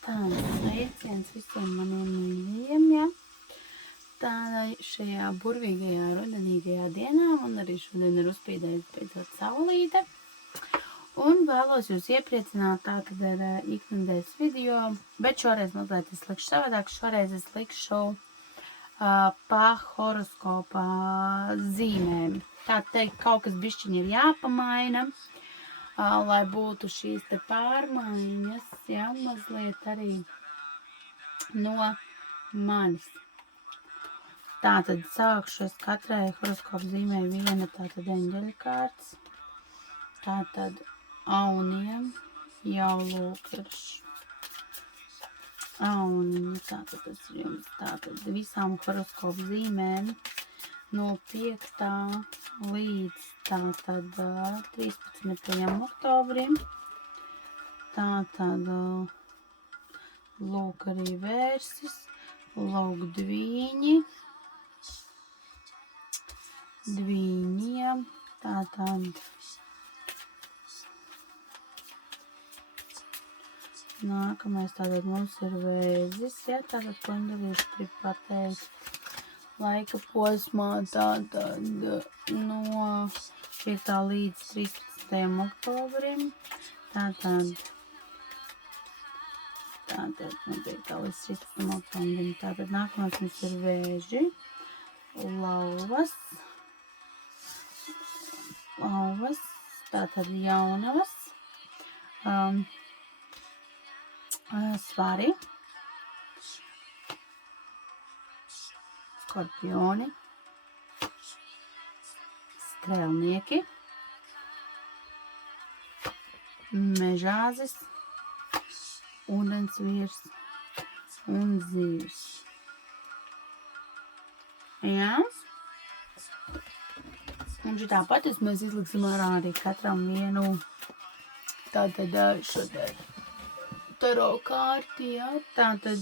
Tāds sveiciens visiem maniem mīļajiem, ja? Tā šajā burvīgajā rudenīgajā dienā man arī šodien ir uzspīdējis beidzot saulīte. Un vēlos jūs iepriecināt tātad ar iknedēļas video, bet šoreiz mazliet es likšu savādāk. Šoreiz es likšu pa horoskopa zīmēm. Tā teikt, kaut kas bišķiņi ir jāpamaina, lai būtu šīs te pārmaiņas, ja, mazliet arī no manis. Tātad sākšu es katrai horoskopa zīmē viena tātad eņģeļa kārtas. Tātad auniem jau lūk ir auniņa. Tātad tas ir jums tātad visām horoskopa zīmēm no 5. līdz tātad 13. oktobrim. Tātad lūk arī vērsis, lūk dvīņiem, tātad nākamais tātad mums ir vēzis, ja, tātad kondelīši grib pateikt laika posmā tātad no 5. līdz 13. oktobrim, tātad no 5. līdz 13. oktobrim, tātad nākamais mums ir vēži, lauvas, tātad jaunavas, svari, skorpioni, strēlnieki, mežāzis, ūdensvīrs un zivs. Jā. Un šitā patis mēs izliksim arī katram vienu tātad šodien taro kārti, jā. Tātad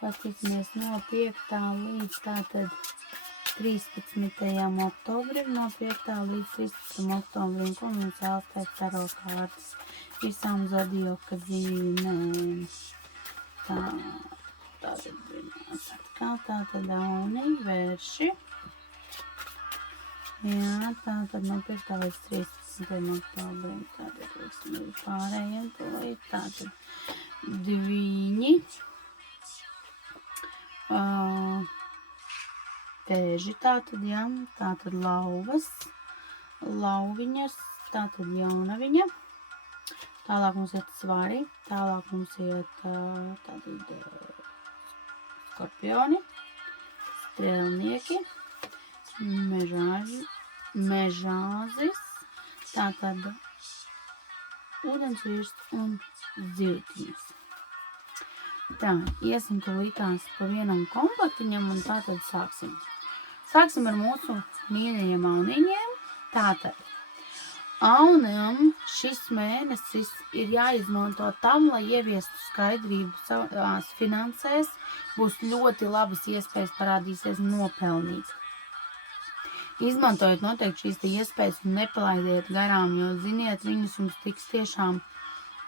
paskatīsimies no 5. līdz tātad 13. oktobrim, no 5. līdz 13. oktobrim, ko mums jāuzteikt taro kārtas visām zodioka zīmēm. Tātad auni, vērši. Jā, tātad no 5. līdz 13. oktobrim. Tātad liksim pārējiem tūlīt. Tātad dvīņi. Tēži tātad, jā. Tātad lauvas. Lauviņas. Tātad jaunaviņa. Tālāk mums iet svari. Tālāk mums iet tātad skorpioni, strēlnieki, mežāzis, tātad ūdensvīrs un zivtiņas. Tā, iesim tūlītās pa vienam komplektiņam un tātad sāksim. Sāksim ar mūsu mīļajiem auniņiem. Tātad aunam šis mēnesis ir jāizmanto tam, lai ieviestu skaidrību savās finansēs. Būs ļoti labas iespējas parādīsies nopelnīt. Izmantojiet noteikti šīs iespējas un nepalaidiet garām, jo, ziniet, viņas jums tiks tiešām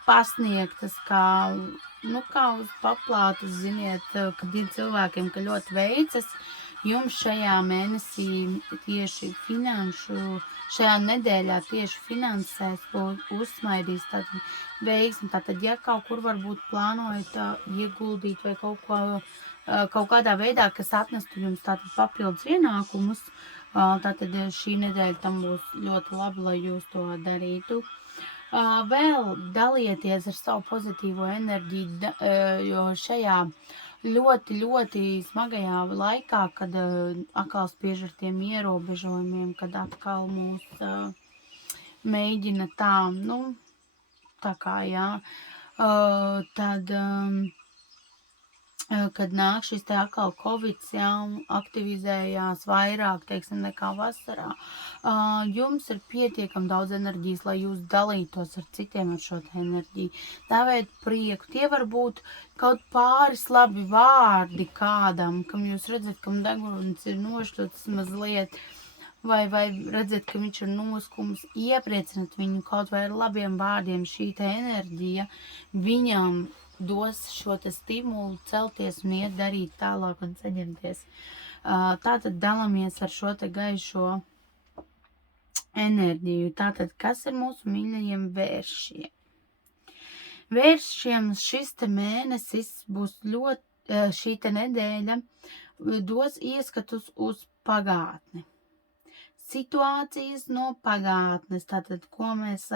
pasniegtas kā uz paplātes, ziniet, kad ir cilvēkiem, ka ļoti veicas. Jums šajā mēnesī tieši šajā nedēļā tieši finansēs uzsmaidīs tātad veiksmi. Tātad, ja kaut kur varbūt plānojat ieguldīt vai kaut kādā veidā, kas atnestu jums tātad papildus ienākumus, tātad šī nedēļa tam būs ļoti labi, lai jūs to darītu. Vēl dalieties ar savu pozitīvo enerģiju, jo šajā ļoti, ļoti smagajā laikā, kad atkal spiež ar tiem ierobežojumiem, kad atkal mūs mēģina tā kā, jā, tad, kad nāk šis te atkal Covids, jā, aktivizējās vairāk, teiksim, nekā vasarā, jums ir pietiekami daudz enerģijas, lai jūs dalītos ar citiem ar šo enerģiju. Dāvēt prieku. Tie var būt kaut pāris labi vārdi kādam, kam jūs redzat, kam deguns ir nošķirts mazliet, vai redzat, ka viņš ir noskums, iepriecinat viņu kaut vai ar labiem vārdiem, šī te enerģija viņam dos šo te stimulu celties un iet darīt tālāk un saņemties. Tātad dalamies ar šo te gaišo enerģiju. Tātad, kas ir mūsu mīļajiem vēršiem? Vēršiem šis te mēnesis būs ļoti, šī te nedēļa dos ieskatus uz pagātni. Situācijas no pagātnes, tātad, ko mēs,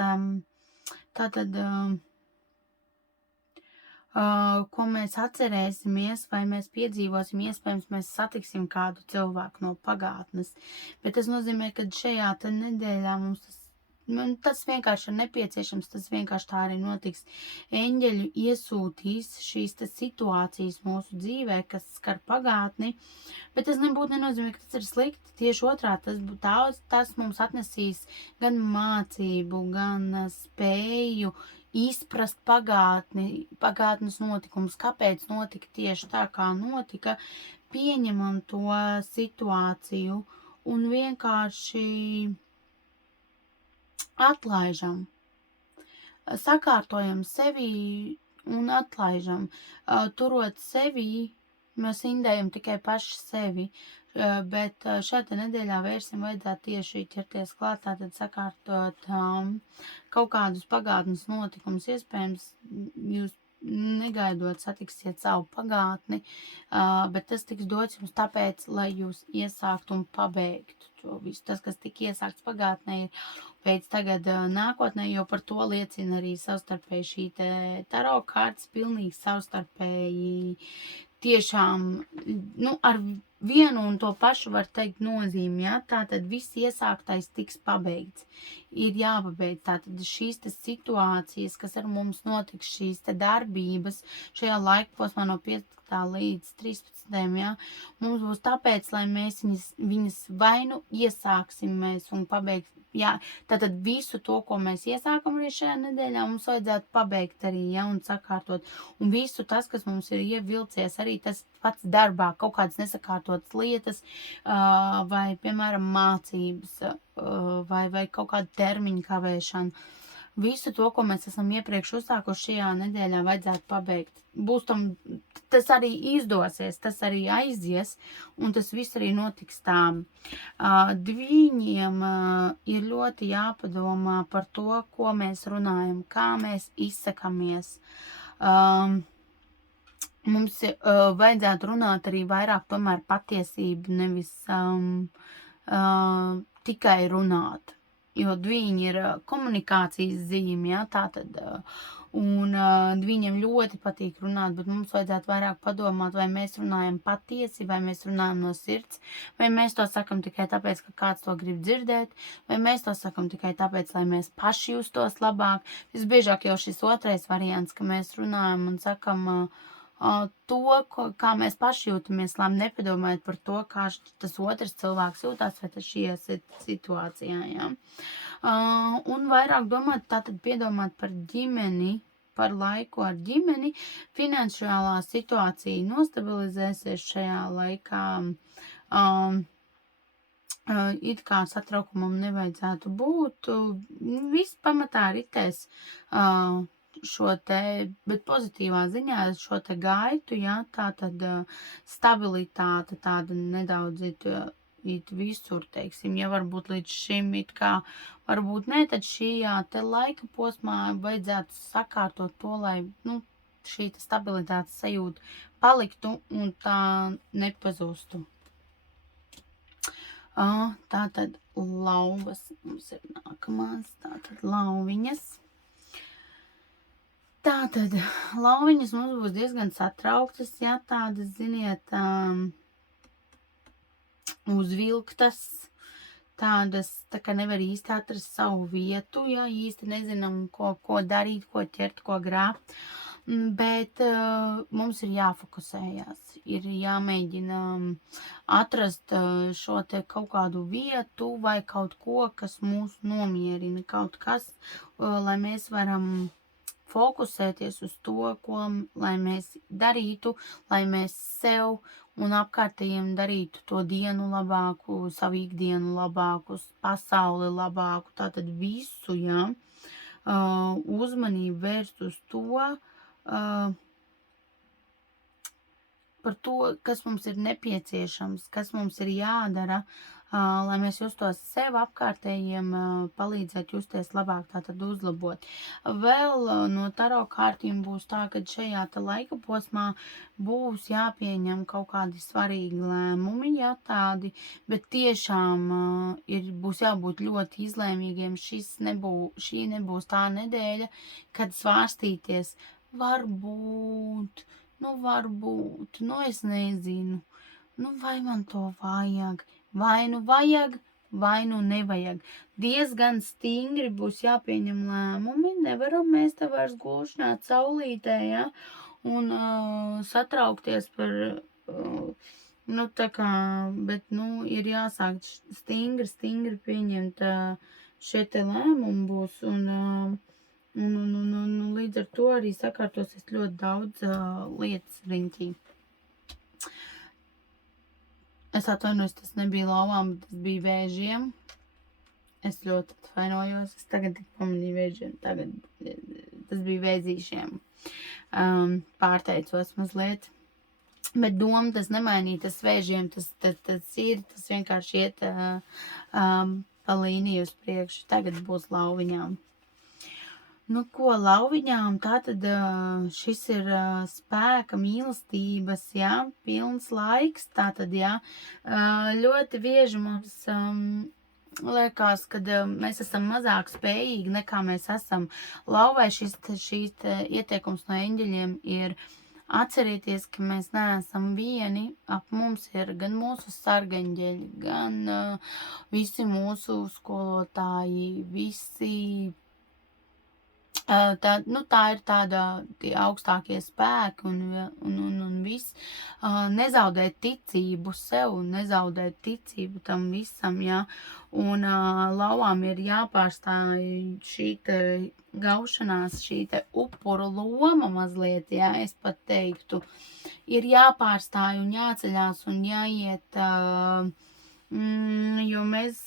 ko mēs atcerēsimies, vai mēs piedzīvosim, iespējams, mēs satiksim kādu cilvēku no pagātnes. Bet tas nozīmē, ka šajā te nedēļā mums tas vienkārši ir nepieciešams, tas vienkārši tā arī notiks. Eņģeļu iesūtīs šīs te situācijas mūsu dzīvē, kas skar pagātni, bet tas nebūtu nenozīmē, ka tas ir slikti. Tieši otrā, tas mums atnesīs gan mācību, gan spēju izprast pagātnes notikumus, kāpēc notika tieši tā, kā notika, pieņemam to situāciju un vienkārši atlaižam, sakārtojam sevi un atlaižam. Turot sevi, mēs indējam tikai paši sevi, bet šāda nedēļā vērsim vajadzētu tieši ķerties klāt, tātad sakārtot kaut kādus pagātnes notikumus. Iespējams, jūs negaidot satiksiet savu pagātni, bet tas tiks dots jums tāpēc, lai jūs iesāktu un pabeigtu to visu. Tas, kas tika iesākts pagātnē, ir pēc tagad nākotnē, jo par to liecina arī savstarpēji šī te taro kārtas, pilnīgi savstarpēji tiešām, ar vienu un to pašu var teikt nozīmi, ja? Tātad viss iesāktais tiks pabeigts. Ir jāpabeidz tātad šīs te situācijas, kas ar mums notiks, šīs te darbības šajā laika posmā no 15. līdz 13. Ja? Mums būs tāpēc, lai mēs viņas vai nu iesāksim mēs un pabeigsim. Jā, tātad visu to, ko mēs iesākam arī šajā nedēļā, mums vajadzētu pabeigt arī, ja, un sakārtot. Un visu tas, kas mums ir ievilcies, arī tas pats darbā, kaut kādas nesakārtotas lietas, vai, piemēram, mācības, vai kaut kāda termiņa kavēšana. Visu to, ko mēs esam iepriekš uzsākuši šajā nedēļā, vajadzētu pabeigt. Tas arī izdosies, tas arī aizies, un tas viss arī notiks tā. Dvīņiem ir ļoti jāpadomā par to, ko mēs runājam, kā mēs izsakamies. Mums vajadzētu runāt arī vairāk tomēr patiesību, nevis tikai runāt. Jo dvīņi ir komunikācijas zīme, ja, tātad, un dvīņiem ļoti patīk runāt, bet mums vajadzētu vairāk padomāt, vai mēs runājam patiesi, vai mēs runājam no sirds, vai mēs to sakam tikai tāpēc, ka kāds to grib dzirdēt, vai mēs to sakam tikai tāpēc, lai mēs paši justos labāk. Visbiežāk jau šis otrais variants, ka mēs runājam un sakam to, kā mēs paši jūtamies, lai nepadomājot par to, kā tas otrs cilvēks jūtās, vai tas šajā situācijā, ja. Un vairāk domāt, tātad piedomāt par ģimeni, par laiku ar ģimeni, finansiālā situācija nostabilizēsies šajā laikā, it kā satraukumam nevajadzētu būt, viss pamatā ritēs, šo te, bet pozitīvā ziņā šo te gaitu, ja, tā tad stabilitāte tāda nedaudz it visur, teiksim, ja varbūt līdz šim it kā, varbūt ne, tad šajā te laika posmā vajadzētu sakārtot to, lai, šī te stabilitātes sajūta paliktu un tā nepazustu. Tātad lauvas mums ir nākamās, tātad lauviņas. Tātad, lauviņas mums būs diezgan satrauktas, ja, tādas, ziniet, uzvilktas, tādas, tā kā nevar īsti atrast savu vietu, ja, īsti nezinām, ko darīt, ko ķert, ko grābt, bet mums ir jāfokusējās, ir jāmēģina atrast šo te kaut kādu vietu vai kaut ko, kas mūs nomierina, kaut kas, lai mēs varam fokusēties uz to, lai mēs darītu, lai mēs sev un apkārtējiem darītu to dienu labāku, savu ikdienu labāku, pasauli labāku, tātad visu, jā, uzmanību vērst uz to, par to, kas mums ir nepieciešams, kas mums ir jādara, lai mēs justos sev apkārtējiem, palīdzēt justies labāk, tātad uzlabot. Vēl no taro kārtiem būs tā, ka šajā laika posmā būs jāpieņem kaut kādi svarīgi lēmumi, jā, tādi, bet tiešām būs jābūt ļoti izlēmīgiem. Šī nebūs tā nedēļa, kad svārstīties varbūt, es nezinu, vai man to vajag, vai vajag, vai nevajag. Diezgan stingri būs jāpieņem lēmumi, nevaram mēs te vairs gulšņāt saulītē, ja, un satraukties par, bet, ir jāsāk stingri pieņemt šie te lēmumi būs, un līdz ar to arī sakārtosies ļoti daudz lietas riņķī. Es atvainojos, tas nebija lauvām, bet tas bija vēžiem. Es ļoti atvainojos, es tagad tik pamanīju vēžiem, tagad tas bija vēzīšiem. Pārteicos mazliet. Bet doma tas nemainīja, tas vēžiem, tas vienkārši iet pa līniju uz priekšu. Tagad būs lauviņām. Lauviņām, tātad šis ir spēka, mīlestības, jā, pilns laiks, tātad, jā, ļoti bieži mums liekas, kad mēs esam mazāk spējīgi nekā mēs esam. Lauvai šīs ieteikums no eņģeļiem ir atcerieties, ka mēs neesam vieni, ap mums ir gan mūsu sargaņģeļi, gan visi mūsu skolotāji, visi. Tā ir tāda tie augstākie spēki un viss. Nezaudēt ticību sev, nezaudēt ticību tam visam, jā. Un lauvām ir jāpārstāj šī te gaušanās, šī te upuru loma mazliet, jā, es pat teiktu. Ir jāpārstāj un jāceļās un jāiet, jo mēs,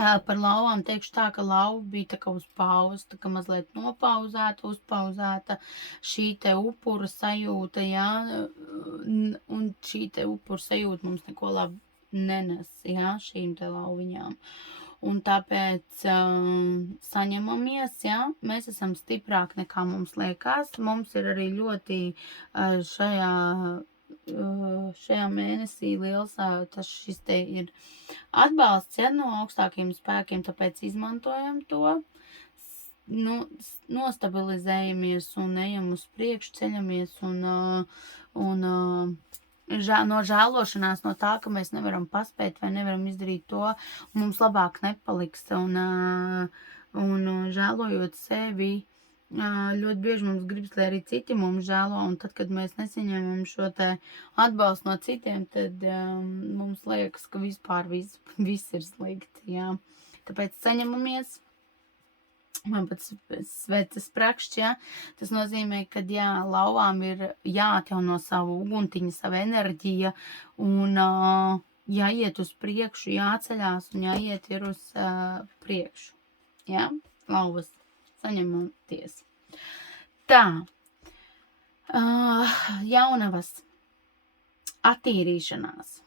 par lauvām teikšu tā, ka lauva bija tā kā uz pauzes, tā kā mazliet nopauzēta, uzpauzēta šī te upura sajūta, jā, un šī te upura sajūta mums neko labi nenes, jā, šīm te lauviņām. Un tāpēc saņemamies, jā, mēs esam stiprāki nekā mums liekas, mums ir arī ļoti šajā mēnesī liels šis te ir atbalsts, ja, no augstākiem spēkiem, tāpēc izmantojam to, nostabilizējamies un ejam uz priekšu, ceļamies un no žēlošanās no tā, ka mēs nevaram paspēt vai nevaram izdarīt to, mums labāk nepaliks un žēlojot sevi, ļoti bieži mums gribas, lai arī citi mums žēlo, un tad, kad mēs nesaņemam šo te atbalstu no citiem, tad mums liekas, ka vispār viss ir slikti, jā. Tāpēc saņemamies, man pat sveces prakšķi, jā. Tas nozīmē, ka, jā, lauvām ir jāatjauno savu uguntiņu, savu enerģiju, un jāiet uz priekšu, jāceļās un jāiet ir uz priekšu, jā, lauvas. Saņematies. Tā, jaunavas, attīrīšanās.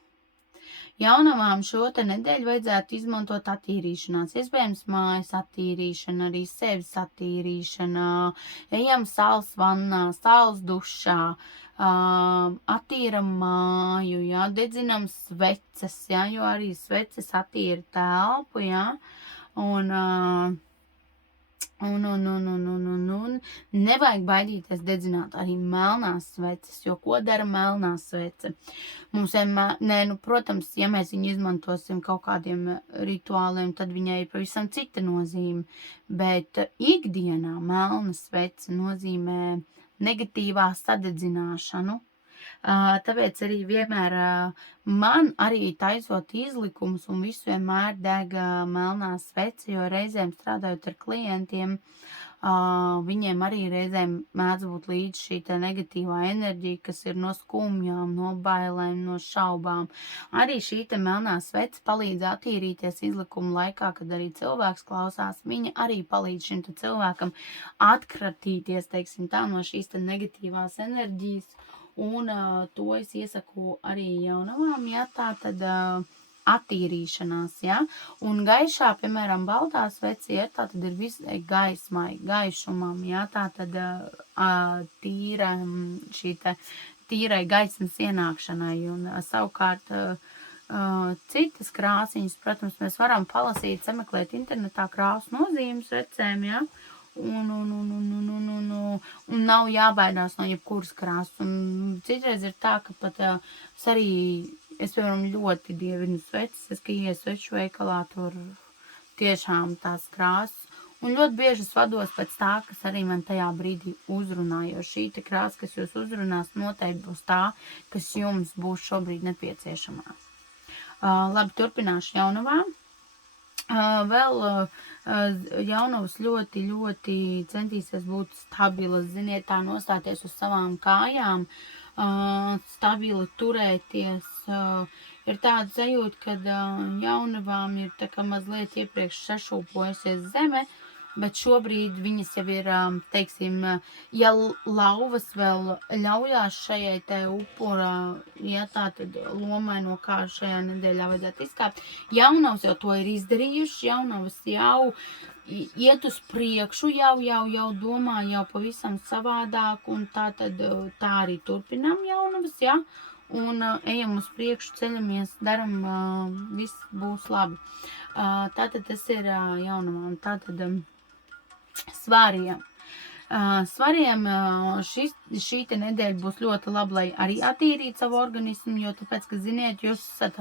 Jaunavām šo te nedēļu vajadzētu izmantot attīrīšanās. Iespējams, mājas attīrīšana, arī sevis attīrīšana, ejam saules vannā, saules dušā, attīram māju, jā, dedzinam sveces, jā, jo arī sveces attīra telpu, jā, un nevajag baidīties dedzināt arī melnās sveces, jo ko dara melnā svece? Mums protams, ja mēs viņu izmantosim kaut kādiem rituāliem, tad viņai ir pavisam cita nozīme, bet ikdienā melna svece nozīmē negatīvā sadedzināšanu. Tāpēc arī vienmēr man arī taisot izlikumus un visu vienmēr deg melnā svece, jo reizēm strādājot ar klientiem, Viņiem arī reizēm mēdz būt līdz šī te negatīvā enerģija, kas ir no skumjām, no bailēm, no šaubām. Arī šī te melnā svece palīdz attīrīties izlikuma laikā, kad arī cilvēks klausās. Viņa arī palīdz šim te cilvēkam atkratīties, teiksim tā, no šīs te negatīvās enerģijas. Un to es iesaku arī jaunavām, ja tā tad attīrīšanās, ja, un gaišā, piemēram, baltā svece, ja, tā tad ir visai gaismai, gaišumam, ja, tā tad tīrai gaismas ienākšanai, un savukārt citas krāsiņas, protams, mēs varam palasīt, sameklēt internetā krāsu nozīmes svecēm, ja, un nav jābaidās no jebkuras krāsas, un citreiz ir tā, ka pat es, piemēram, ļoti dievinu sveces, ka ies sveču veikalā, tur tiešām tās krāsas, un ļoti bieži es vados pēc tā, kas arī man tajā brīdī uzrunā, jo šī te krāsa, kas jūs uzrunās, noteikti būs tā, kas jums būs šobrīd nepieciešamā. Labi, turpināšu jaunavām. Vēl jaunavas ļoti, ļoti centīsies būt stabilas, ziniet, tā nostāties uz savām kājām, stabili turēties. Ir tāda sajūta, kad jaunavām ir tā kā mazliet iepriekš sašūpojusies zeme, bet šobrīd viņas jau ir, teiksim, ja lauvas vēl ļaujās šajai te upura, ja tā tad lomai, no kā šajā nedēļā vajadzētu izkāpt, jaunavas jau to ir izdarījuši, jaunavas jau iet uz priekšu, jau domā jau pavisam savādāk, un tā tad tā arī turpinām jaunavas, ja, un ejam uz priekšu, ceļamies, daram, viss būs labi. Tātad tas ir jaunavām, tātad svariem. Svariem šī te nedēļa būs ļoti laba, lai arī attīrītu savu organismu, jo tāpēc, ka, ziniet, jūs esat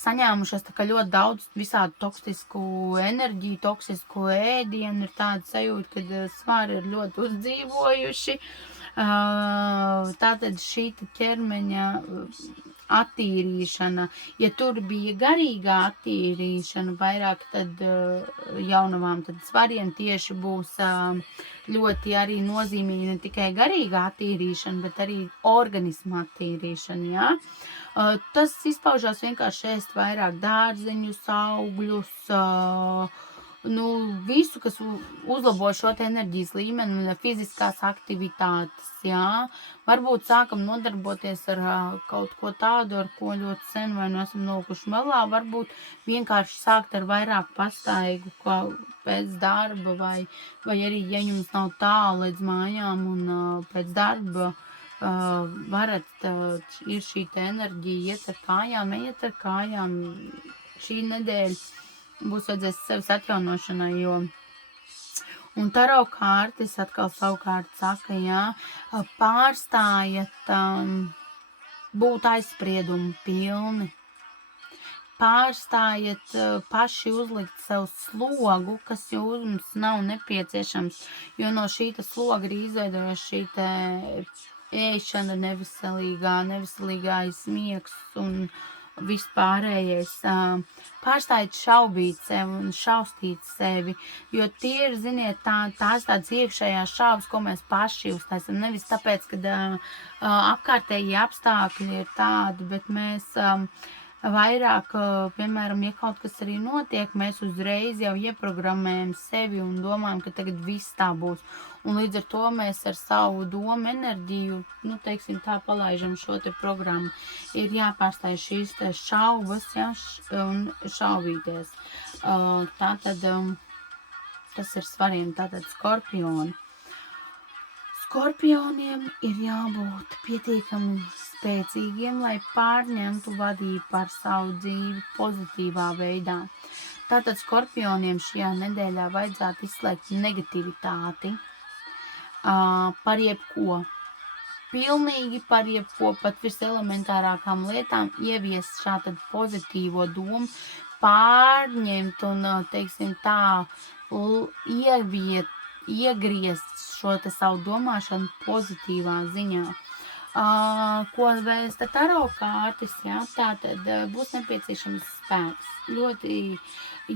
saņēmušies tā kā ļoti daudz visādu toksisku enerģiju, toksisku ēdienu, ir tāda sajūta, kad svari ir ļoti uzdzīvojuši. Tātad šī ķermeņa attīrīšana, ja tur bija garīgā attīrīšana vairāk, tad jaunavām, tad svariem tieši būs ļoti arī nozīmīgi ne tikai garīgā attīrīšana, bet arī organisma attīrīšana, jā. Tas izpaužās vienkārši ēst vairāk dārzeņus, augļus, visu, kas uzlabo šo te enerģijas līmeni, fiziskās aktivitātes, jā. Varbūt sākam nodarboties ar kaut ko tādu, ar ko ļoti sen vai nu esam nolikuši malā, varbūt vienkārši sākt ar vairāk pastaigu pēc darba, vai arī, ja jums nav tālu līdz mājām un pēc darba, varat, ir šī te enerģija, iet ar kājām, ejiet ar kājām, šī nedēļa būs vajadzēs sevis atjaunošanai, jo un taro kārtas atkal savukārt saka, jā, pārstājiet būt aizspriedumu pilni, pārstājiet paši uzlikt sev slogu, kas jums nav nepieciešams, jo no šīta sloga ir izveidojuši šī te ēšana neveselīgais miegs un vispārējais. Pārstājiet šaubīt sevi un šaustīt sevi, jo tie ir, ziniet, tās tādas iekšējās šaubas, ko mēs paši uztaisam. Nevis tāpēc, ka apkārtēji apstākļi ir tādi, bet mēs vairāk, piemēram, ja kaut kas arī notiek, mēs uzreiz jau ieprogrammējam sevi un domājam, ka tagad viss tā būs. Un līdz ar to mēs ar savu domu enerģiju, teiksim tā, palaižam šo te programmu. Ir jāpārstāj šīs te šaubas, ja, un šaubīties. Tātad, tas ir svarīgi, tātad skorpioni. Skorpioniem ir jābūt pietiekami spēcīgiem, lai pārņemtu vadību par savu dzīvi pozitīvā veidā. Tātad skorpioniem šajā nedēļā vajadzētu izslēgt negativitāti par jebko. Pilnīgi par jebko, pat viselementārākām lietām ieviest šādu pozitīvo domu, pārņemt un, teiksim tā, iegriezt šo te savu domāšanu pozitīvā ziņā. Ko vēsta taro kārtis, jā, tātad būs nepieciešams spēks. Ļoti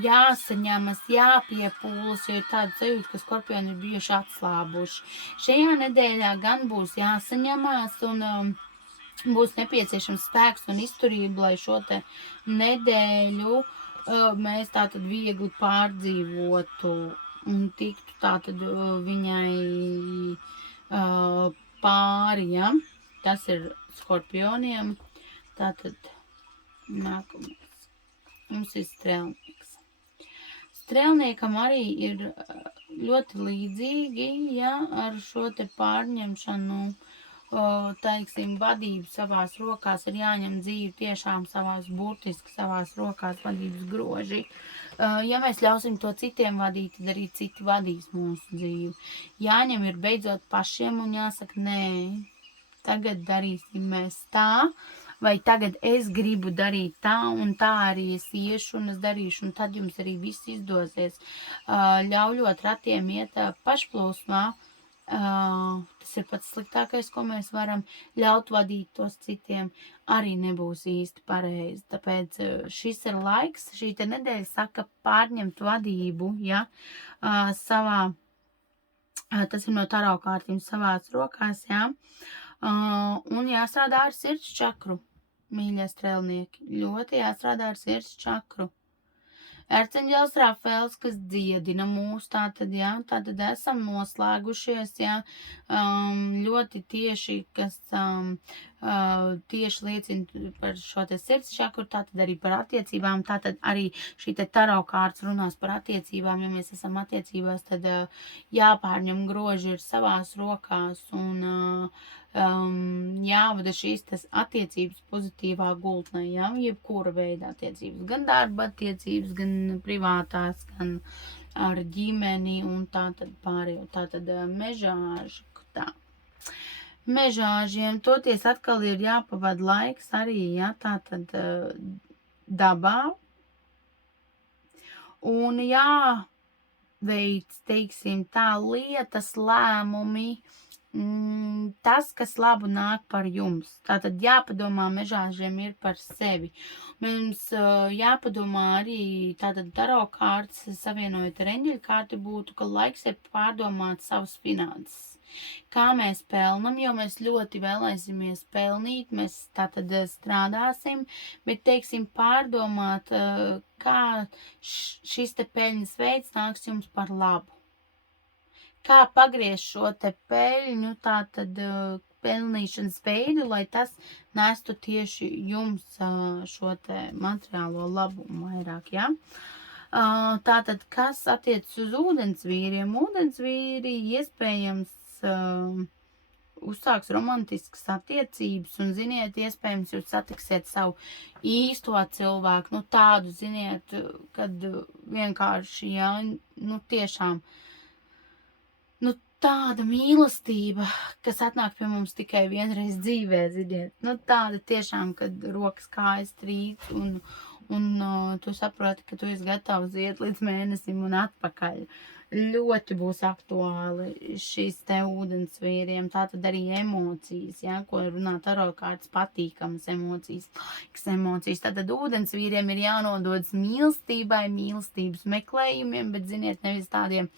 jāsaņemas, jāpiepūlas, jo ir tāda sajūta, ka skorpioni ir bijuši atslābuši. Šajā nedēļā gan būs jāsaņemās un būs nepieciešams spēks un izturība, lai šo te nedēļu mēs tātad viegli pārdzīvotu un tiktu tātad viņai pāri, ja? Tas ir skorpioniem. Tātad nākamais. Mums ir strēlnieks. Strēlniekam arī ir ļoti līdzīgi, ja, ar šo te pārņemšanu, teiksim, vadību savās rokās ir jāņem dzīvi tiešām savās, burtiski savās rokās vadības groži. Ja mēs ļausim to citiem vadīt, tad arī citi vadīs mūsu dzīvi. Jāņem ir beidzot pašiem un jāsaka, nē, tagad darīsim mēs tā, vai tagad es gribu darīt tā, un tā arī es iešu un es darīšu, un tad jums arī viss izdosies. Ļaujot ratiem iet pašplūsmā, tas ir pats sliktākais, ko mēs varam ļaut vadīt tos citiem, arī nebūs īsti pareizi. Tāpēc šis ir laiks, šī te nedēļa saka pārņemt vadību, ja, savā, tas ir no taro kārtīm savās rokās, ja, un jāstrādā ar sirds čakru, mīļie strēlnieki, ļoti jāstrādā ar sirds čakru. Erceņģels Rafēls, kas dziedina mūs, tātad, jā, tātad esam noslēgušies, jā, ļoti tieši, kas tieši liecina par šo te sirds čakru, tātad arī par attiecībām, tātad arī šī te taro kārts runās par attiecībām, ja mēs esam attiecībās, tad jāpārņem groži ir savās rokās un jāvada šīs tas attiecības pozitīvā gultnē, jā, jebkura veida attiecības, gan darba attiecības, gan privātās, gan ar ģimeni un tātad pārējo, tātad mežāži, tā. Mežāžiem toties atkal ir jāpavada laiks arī, jā, tātad dabā un jāveic, teiksim, tā lietas, lēmumi, tas, kas labu nāk par jums. Tātad jāpadomā mežāžiem ir par sevi. Mums jāpadomā arī tātad taro kārtas savienojot ar eņģeļu kārti būtu, ka laiks ir pārdomāt savas finanses. Kā mēs pelnam, jo mēs ļoti vēlēsimies pelnīt, mēs tātad strādāsim, bet, teiksim, pārdomāt, kā šis te peļņas veids nāks jums par labu. Kā pagriezt šo te peļņu, tātad pelnīšanas veidu, lai tas nestu tieši jums šo te materiālo labumu vairāk, ja? Tātad, kas attiec uz ūdensvīriem? Ūdensvīri iespējams uzsāks romantiskas attiecības un, ziniet, iespējams jūs satiksiet savu īsto cilvēku, nu tādu, ziniet, kad vienkārši, ja, nu tiešām, nu tāda mīlestība, kas atnāk pie mums tikai vienreiz dzīvē, ziniet, nu tāda tiešām, kad rokas kājas trīt un tu saproti, ka tu esi gatavs iet līdz mēnesim un atpakaļ. Ļoti būs aktuāli šīs te ūdensvīriem, tātad arī emocijas, ja, ko runā taro kārtas patīkamas emocijas, laikas emocijas. Tātad ūdensvīriem ir jānododas mīlestībai, mīlestības meklējumiem, bet, ziniet, nevis tādiem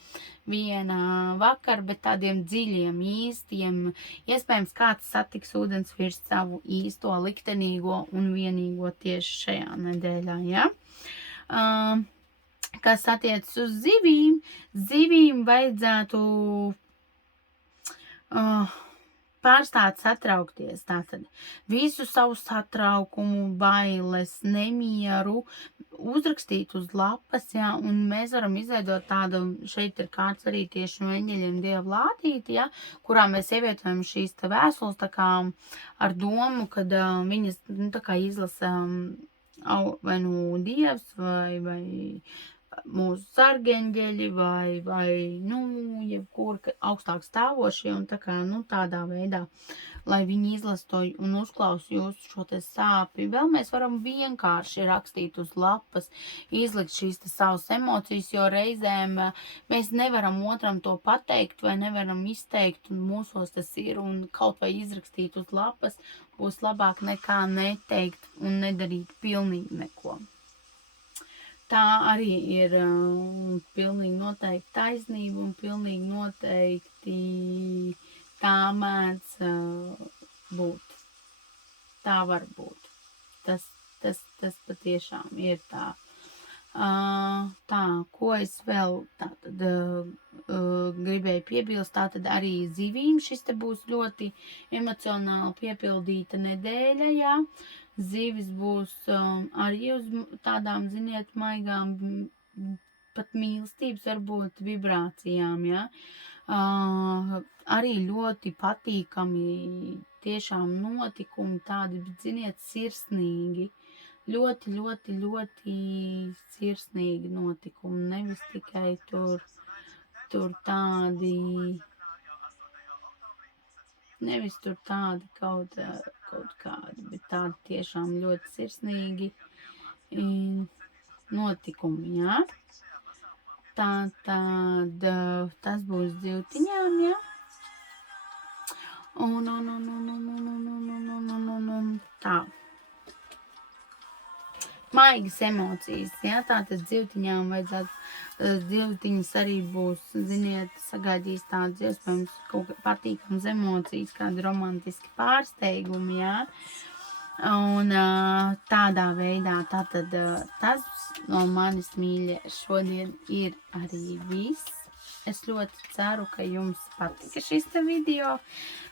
viena vakar, bet tādiem dziļiem, īstiem. Iespējams, kāds satiks ūdensvīrs savu īsto, liktenīgo un vienīgo tieši šajā nedēļā, ja. Kas attiecas uz zivīm, zivīm vajadzētu pārstāt satraukties, tātad visu savu satraukumu, bailes, nemieru uzrakstīt uz lapas, jā, un mēs varam izveidot tādu, šeit ir kārts arī tieši no eņģeļiem Dieva lādīti, jā, kurā mēs ievietojam šīs te vēstules tā kā ar domu, kad viņas, nu, tā kā izlasa vai nu Dievs vai mūsu sargeņģeļi vai, nu, jebkur augstāk stāvošie un tā kā, nu, tādā veidā lai viņi izlasa to un uzklaus jūsu šo te sāpju. Vēl mēs varam vienkārši rakstīt uz lapas, izlikt šīs te savas emocijas, jo reizēm mēs nevaram otram to pateikt vai nevaram izteikt, un mūsos tas ir, un kaut vai izrakstīt uz lapas būs labāk nekā neteikt un nedarīt pilnīgi neko. Tā arī ir pilnīgi noteikti taisnība un pilnīgi noteikti tā mēdz būt. Tā var būt. Tas patiešām ir tā. Tā, ko es vēl tātad gribēju piebilst, tātad arī zivīm šis te būs ļoti emocionāli piepildīta nedēļa, jā. Zivis būs arī uz tādām, ziniet, maigām, pat mīlestības varbūt vibrācijām, jā. Arī ļoti patīkami tiešām notikumi tādi, bet, ziniet, sirsnīgi. Ļoti, ļoti, ļoti sirsnīgi notikumi, nevis tikai tur tādi, nevis tur tādi kaut kādi, bet tādi tiešām ļoti sirsnīgi notikumi, jā. Tātad tas būs dzivtiņām, jā. Un tā. Maigas emocijas, jā, tātad dzivtiņām vajadzētu, dzivtiņas arī būs, ziniet, sagaidīs tādas iespējams kaut kā patīkams emocijas, kādi romantiski pārsteigumi, jā. Un tādā veidā, tātad tas no manis mīļie šodien ir arī viss. Es ļoti ceru, ka jums patika šis te video.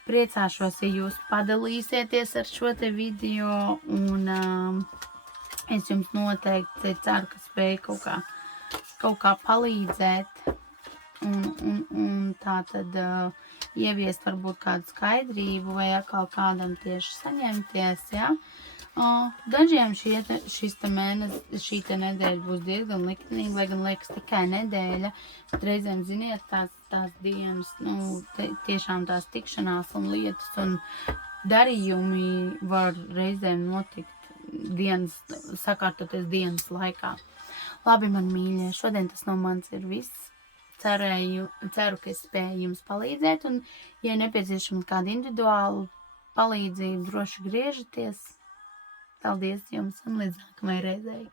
Priecāšos, ja jūs padalīsieties ar šo te video un es jums noteikti ceru, ka spēju kaut kā palīdzēt un tā tad ieviest varbūt kādu skaidrību vai atkal kādam tieši saņemties, jā. Dažiem šī te nedēļa būs diezgan liktenīga, lai gan liekas tikai nedēļa, bet reizēm, ziniet, tās dienas, tiešām tās tikšanās un lietas un darījumi var reizēm notikt sakārtoties dienas laikā. Labi, man mīļie, šodien tas no manis ir viss. Ceru, ka es spēju jums palīdzēt, un, ja nepieciešams kāda individuāla palīdzība, droši griežaties. Paldies jums un līdz nākamajai reizei.